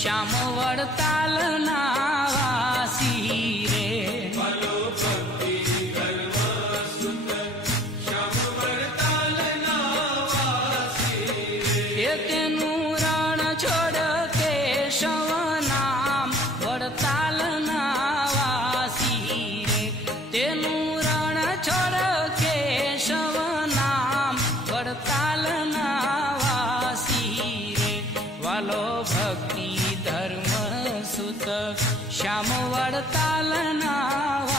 श्याम वडताल नावासी रे। वालो भक्ति धर्म सुत श्याम वडताल नावासी रे। तेनु रण छोड़ केशव नाम वडताल नावासी रे। तेनु रण छोड़ केशव नाम वडताल नावासी रे। वालो भक्ति धर्म सुत श्याम वडताल नावासी